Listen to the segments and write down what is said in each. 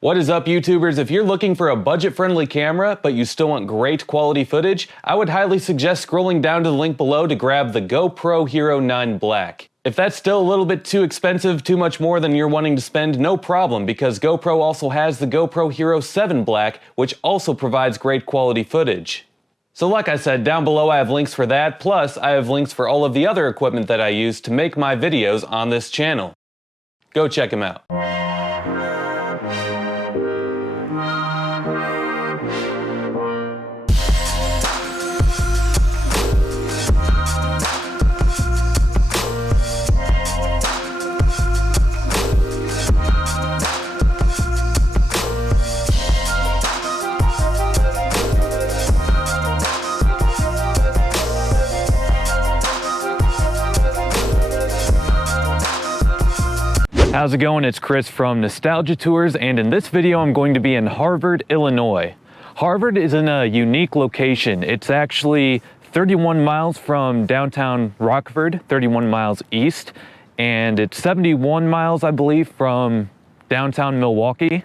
What is up, YouTubers? If you're looking for a budget-friendly camera, but you still want great quality footage, I would highly suggest scrolling down to the link below to grab the GoPro Hero 9 Black. If that's still a little bit too expensive, too much more than you're wanting to spend, no problem, because GoPro also has the GoPro Hero 7 Black, which also provides great quality footage. So like I said, down below I have links for that, plus I have links for all of the other equipment that I use to make my videos on this channel. Go check them out. How's it going? It's Chris from Nostalgia Tours, and in this video I'm going to be in Harvard, Illinois. Harvard is in a unique location. It's actually 31 miles from downtown Rockford, 31 miles east, and it's 71 miles, I believe, from downtown Milwaukee,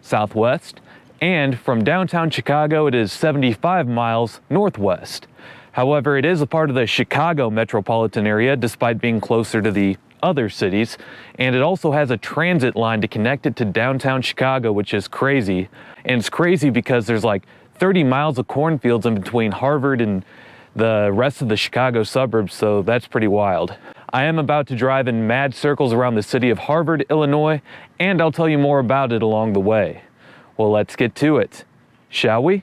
southwest, and from downtown Chicago it is 75 miles northwest. However, it is a part of the Chicago Metropolitan area, despite being closer to the other cities, and it also has a transit line to connect it to downtown Chicago, which is crazy. And it's crazy because there's like 30 miles of cornfields in between Harvard and the rest of the Chicago suburbs, so that's pretty wild. I am about to drive in mad circles around the city of Harvard, Illinois, and I'll tell you more about it along the way. Well, let's get to it, shall we?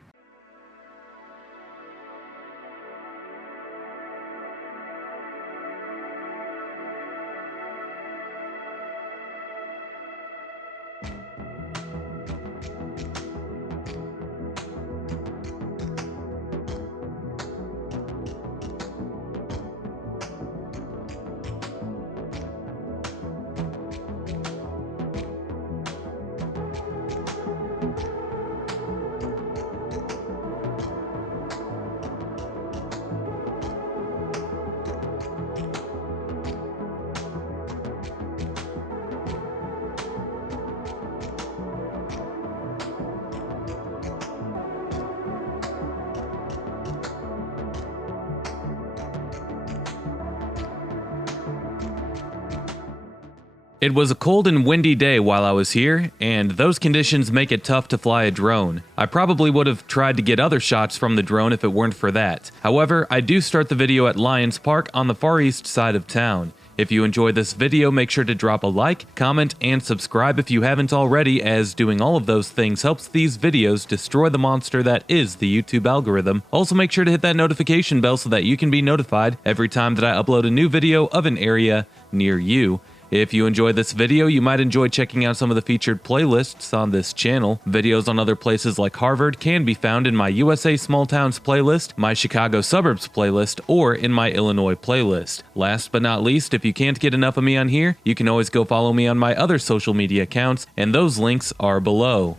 It was a cold and windy day while I was here, and those conditions make it tough to fly a drone. I probably would have tried to get other shots from the drone if it weren't for that. However, I do start the video at Lions Park on the far east side of town. If you enjoyed this video, make sure to drop a like, comment, and subscribe if you haven't already, as doing all of those things helps these videos destroy the monster that is the YouTube algorithm. Also make sure to hit that notification bell so that you can be notified every time that I upload a new video of an area near you. If you enjoyed this video, you might enjoy checking out some of the featured playlists on this channel. Videos on other places like Harvard can be found in my USA Small Towns playlist, my Chicago Suburbs playlist, or in my Illinois playlist. Last but not least, if you can't get enough of me on here, you can always go follow me on my other social media accounts, and those links are below.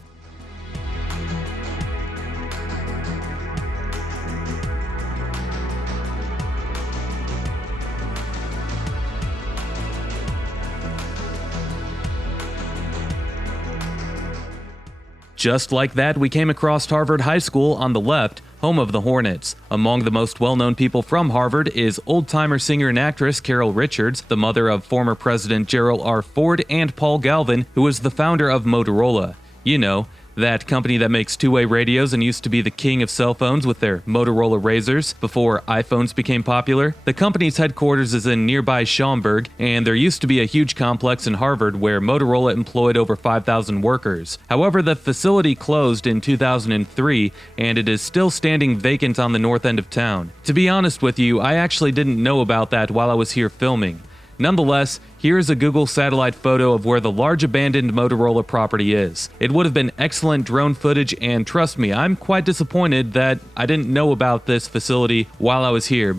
Just like that, we came across Harvard High School on the left, home of the Hornets. Among the most well-known people from Harvard is old-timer singer and actress Carol Richards, the mother of former President Gerald R. Ford, and Paul Galvin, who is the founder of Motorola. You know, that company that makes two-way radios and used to be the king of cell phones with their Motorola Razrs before iPhones became popular. The company's headquarters is in nearby Schaumburg, and there used to be a huge complex in Harvard where Motorola employed over 5,000 workers. However, the facility closed in 2003, and it is still standing vacant on the north end of town. To be honest with you, I actually didn't know about that while I was here filming. Nonetheless, here is a Google satellite photo of where the large abandoned Motorola property is. It would have been excellent drone footage, and trust me, I'm quite disappointed that I didn't know about this facility while I was here.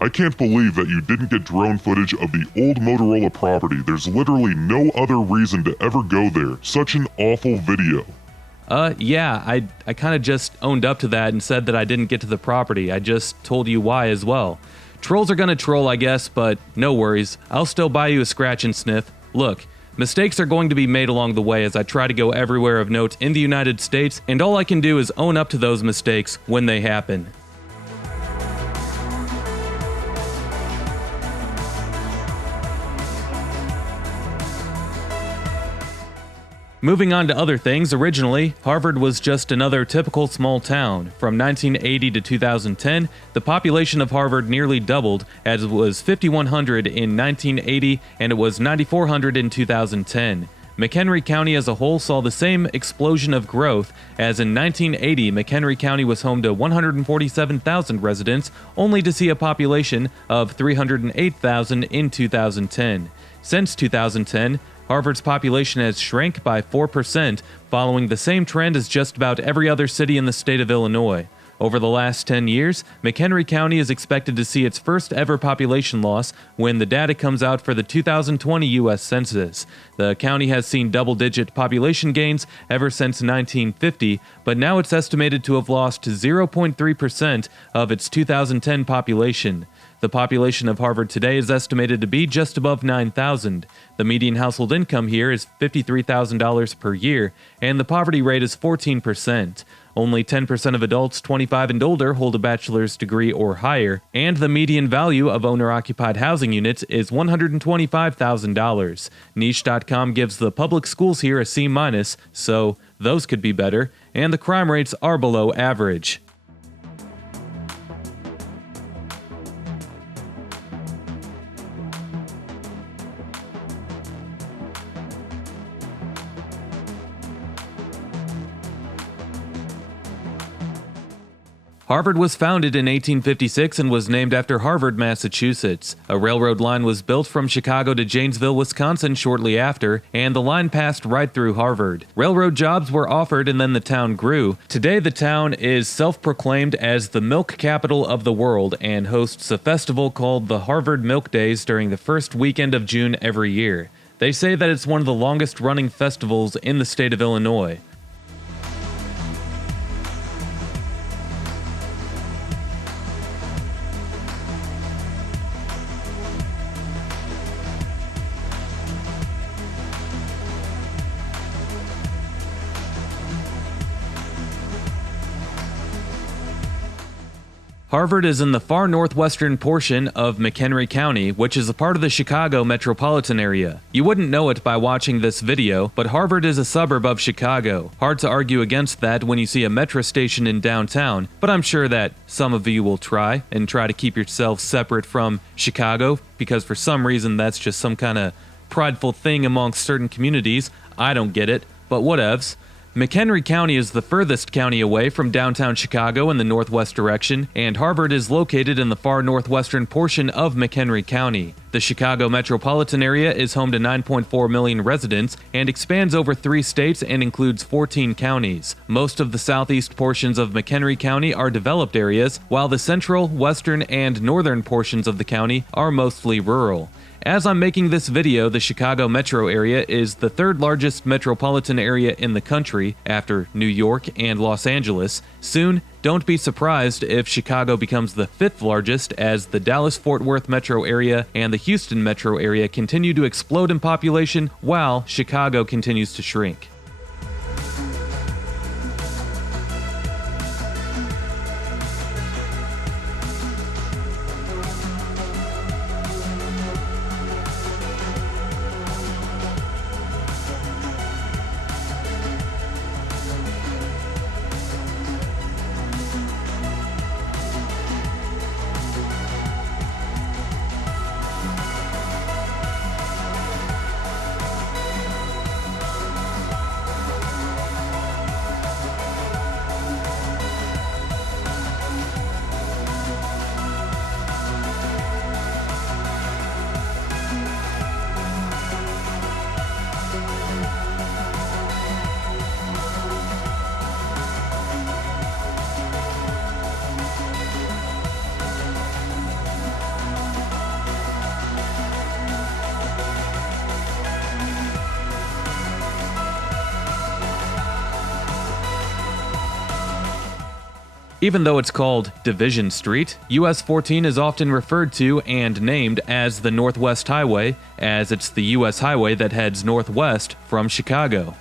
I can't believe that you didn't get drone footage of the old Motorola property. There's literally no other reason to ever go there. Such an awful video. Yeah, I kind of just owned up to that and said that I didn't get to the property. I just told you why as well. Trolls are gonna troll, I guess, but no worries. I'll still buy you a scratch and sniff. Look, mistakes are going to be made along the way as I try to go everywhere of note in the United States, and all I can do is own up to those mistakes when they happen. Moving on to other things, originally, Harvard was just another typical small town. From 1980 to 2010, the population of Harvard nearly doubled, as it was 5,100 in 1980 and it was 9,400 in 2010. McHenry County as a whole saw the same explosion of growth, as in 1980 McHenry County was home to 147,000 residents, only to see a population of 308,000 in 2010. Since 2010, Harvard's population has shrank by 4%, following the same trend as just about every other city in the state of Illinois. Over the last 10 years, McHenry County is expected to see its first ever population loss when the data comes out for the 2020 U.S. Census. The county has seen double-digit population gains ever since 1950, but now it's estimated to have lost 0.3% of its 2010 population. The population of Harvard today is estimated to be just above 9,000. The median household income here is $53,000 per year, and the poverty rate is 14%. Only 10% of adults 25 and older hold a bachelor's degree or higher, and the median value of owner-occupied housing units is $125,000. Niche.com gives the public schools here a C-, so those could be better, and the crime rates are below average. Harvard was founded in 1856 and was named after Harvard, Massachusetts. A railroad line was built from Chicago to Janesville, Wisconsin shortly after, and the line passed right through Harvard. Railroad jobs were offered and then the town grew. Today the town is self-proclaimed as the milk capital of the world and hosts a festival called the Harvard Milk Days during the first weekend of June every year. They say that it's one of the longest-running festivals in the state of Illinois. Harvard is in the far northwestern portion of McHenry County, which is a part of the Chicago Metropolitan area. You wouldn't know it by watching this video, but Harvard is a suburb of Chicago. Hard to argue against that when you see a Metra Station in downtown, but I'm sure that some of you will try to keep yourselves separate from Chicago, because for some reason that's just some kind of prideful thing amongst certain communities. I don't get it, but whatevs. McHenry County is the furthest county away from downtown Chicago in the northwest direction, and Harvard is located in the far northwestern portion of McHenry County. The Chicago Metropolitan area is home to 9.4 million residents and expands over 3 states and includes 14 counties. Most of the southeast portions of McHenry County are developed areas, while the central, western, and northern portions of the county are mostly rural. As I'm making this video, the Chicago metro area is the third largest metropolitan area in the country, after New York and Los Angeles. Soon, don't be surprised if Chicago becomes the 5th largest, as the Dallas-Fort Worth metro area and the Houston metro area continue to explode in population while Chicago continues to shrink. Even though it's called Division Street, US 14 is often referred to and named as the Northwest Highway, as it's the US highway that heads northwest from Chicago.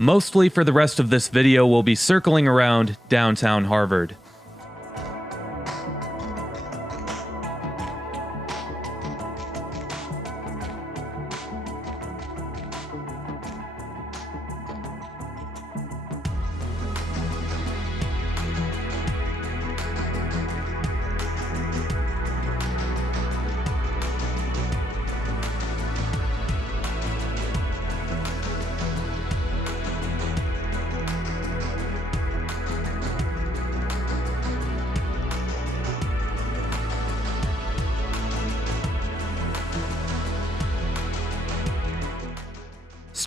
Mostly for the rest of this video, we'll be circling around downtown Harvard.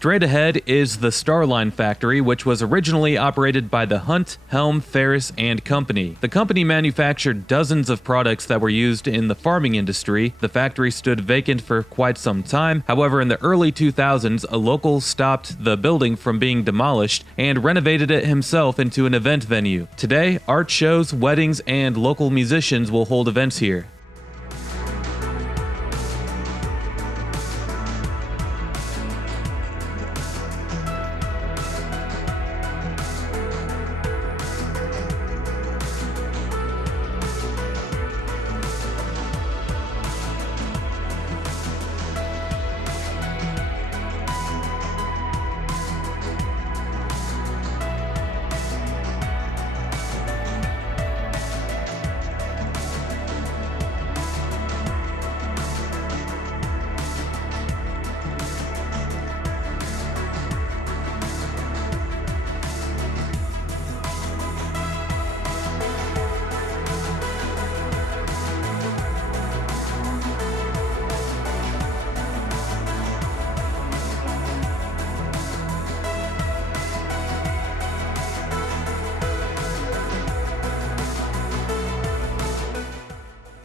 Straight ahead is the Starline Factory, which was originally operated by the Hunt, Helm, Ferris and Company. The company manufactured dozens of products that were used in the farming industry. The factory stood vacant for quite some time. However, in the early 2000s, a local stopped the building from being demolished and renovated it himself into an event venue. Today, art shows, weddings, and local musicians will hold events here.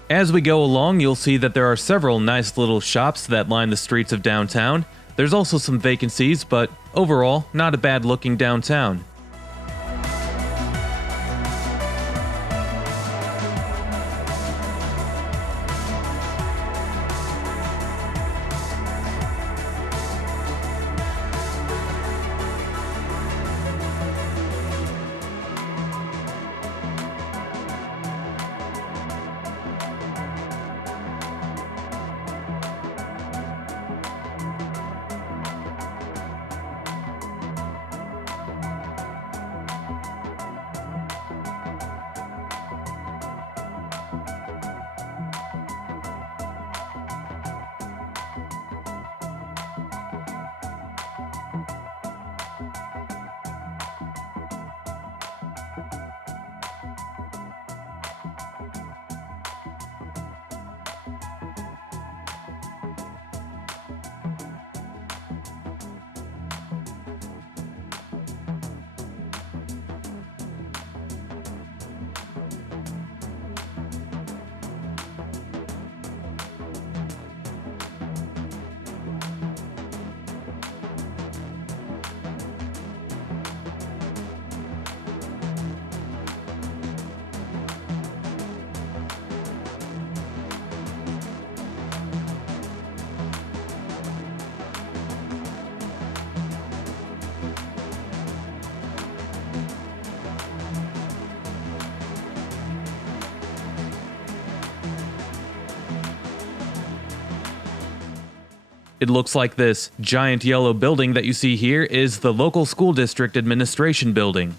As we go along, you'll see that there are several nice little shops that line the streets of downtown. There's also some vacancies, but overall, not a bad looking downtown. It looks like this giant yellow building that you see here is the local school district administration building.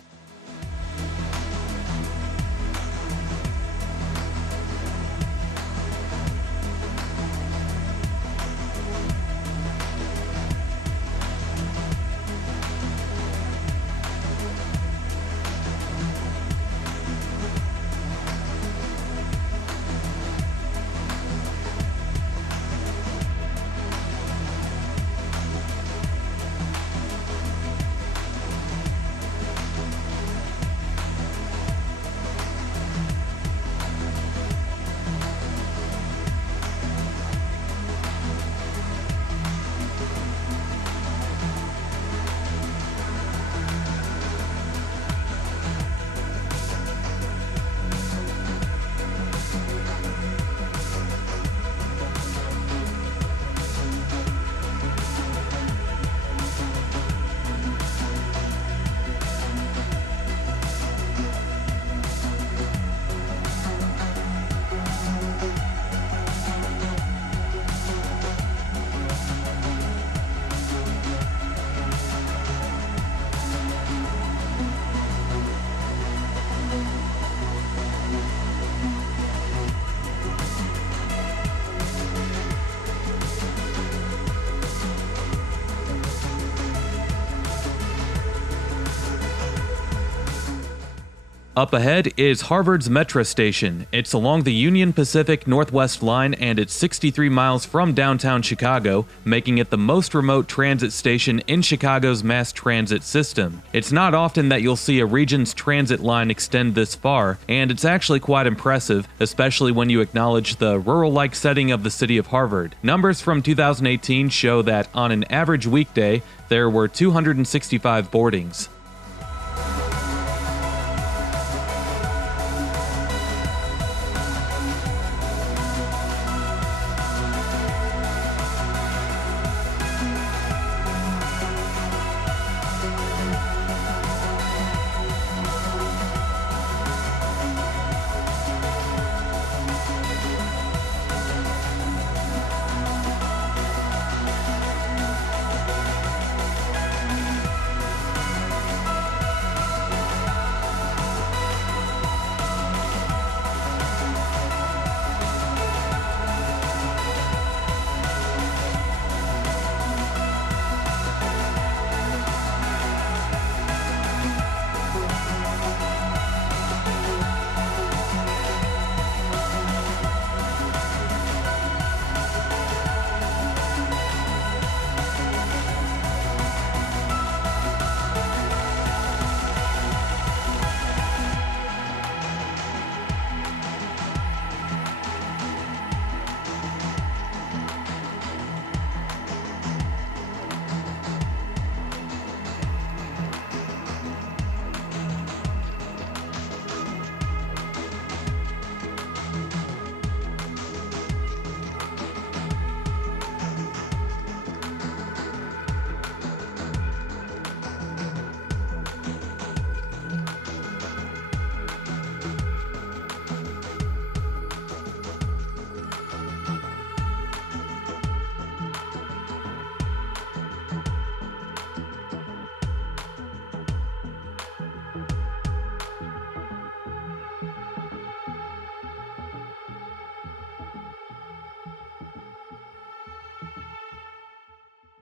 Up ahead is Harvard's Metra Station. It's along the Union Pacific Northwest line and it's 63 miles from downtown Chicago, making it the most remote transit station in Chicago's mass transit system. It's not often that you'll see a region's transit line extend this far, and it's actually quite impressive, especially when you acknowledge the rural-like setting of the city of Harvard. Numbers from 2018 show that on an average weekday, there were 265 boardings.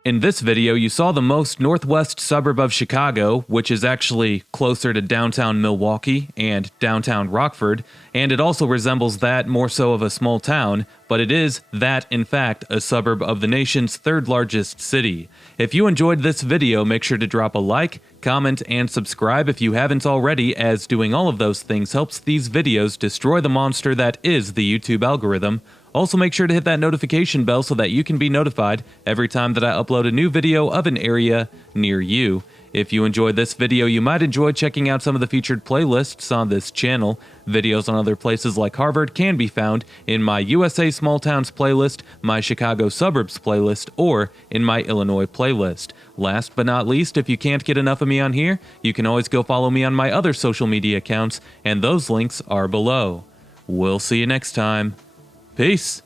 In this video, you saw the most northwest suburb of Chicago, which is actually closer to downtown Milwaukee and downtown Rockford, and it also resembles that more so of a small town, but it is that, in fact, a suburb of the nation's third largest city. If you enjoyed this video, make sure to drop a like, comment, and subscribe if you haven't already, as doing all of those things helps these videos destroy the monster that is the YouTube algorithm. Also, make sure to hit that notification bell so that you can be notified every time that I upload a new video of an area near you. If you enjoyed this video, you might enjoy checking out some of the featured playlists on this channel. Videos on other places like Harvard can be found in my USA Small Towns playlist, my Chicago Suburbs playlist, or in my Illinois playlist. Last but not least, if you can't get enough of me on here, you can always go follow me on my other social media accounts, and those links are below. We'll see you next time. Peace.